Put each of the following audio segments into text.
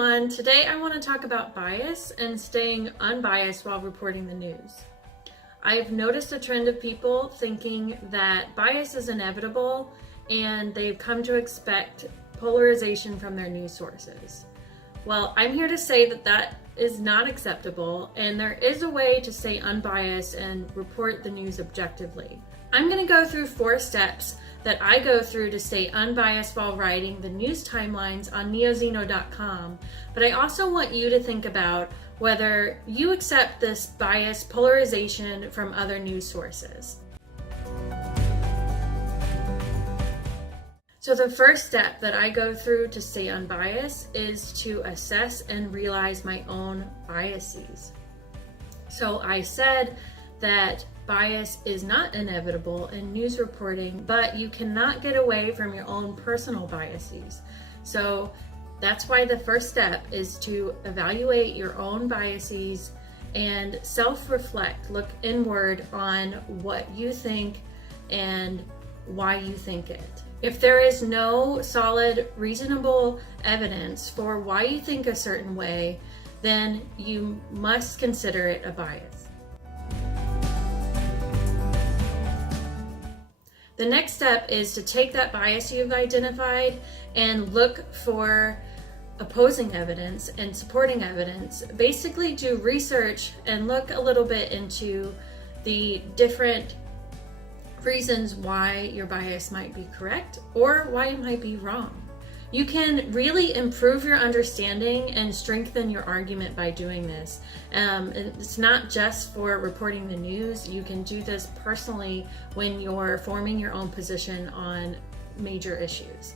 everyone. Today I want to talk about bias and staying unbiased while reporting the news. I've noticed a trend of people thinking that bias is inevitable and they've come to expect polarization from their news sources. Well, I'm here to say that that is not acceptable and there is a way to stay unbiased and report the news objectively. I'm going to go through 4 steps that I go through to stay unbiased while writing the news timelines on neozeno.com, but I also want you to think about whether you accept this bias polarization from other news sources. So the first step that I go through to stay unbiased is to assess and realize my own biases. So I said that bias is not inevitable in news reporting, but you cannot get away from your own personal biases. So that's why the first step is to evaluate your own biases and self-reflect, look inward on what you think and why you think it. If there is no solid, reasonable evidence for why you think a certain way, then you must consider it a bias. The next step is to take that bias you've identified and look for opposing evidence and supporting evidence. Basically do research and look a little bit into the different reasons why your bias might be correct or why it might be wrong. You can really improve your understanding and strengthen your argument by doing this. It's not just for reporting the news. You can do this personally when you're forming your own position on major issues.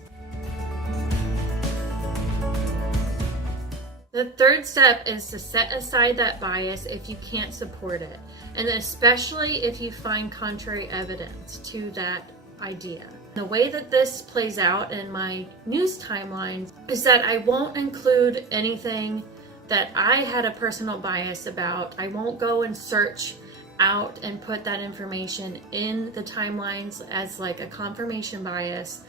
The third step is to set aside that bias if you can't support it, and especially if you find contrary evidence to that idea. The way that this plays out in my news timelines is that I won't include anything that I had a personal bias about. I won't go and search out and put that information in the timelines as like a confirmation bias.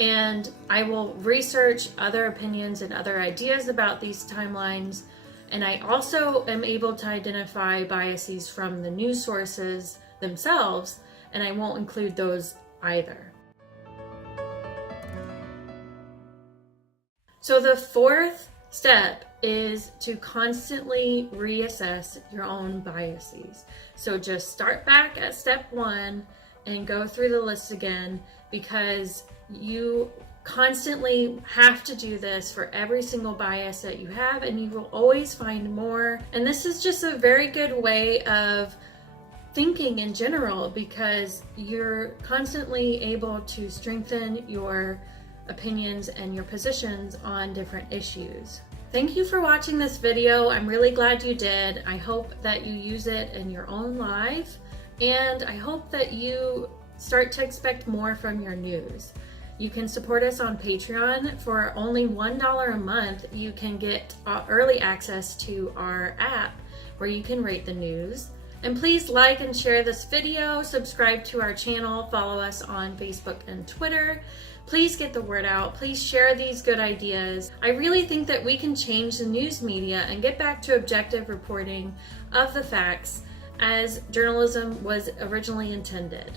And I will research other opinions and other ideas about these timelines. And I also am able to identify biases from the news sources themselves, and I won't include those either. So the fourth step is to constantly reassess your own biases. So just start back at step 1 and go through the list again, because you constantly have to do this for every single bias that you have, and you will always find more. And this is just a very good way of thinking in general, because you're constantly able to strengthen your opinions and your positions on different issues. Thank you for watching this video. I'm really glad you did. I hope that you use it in your own life, and I hope that you start to expect more from your news. You can support us on Patreon. For only $1 a month, you can get early access to our app where you can rate the news. And please like and share this video, subscribe to our channel, follow us on Facebook and Twitter. Please get the word out. Please share these good ideas. I really think that we can change the news media and get back to objective reporting of the facts as journalism was originally intended.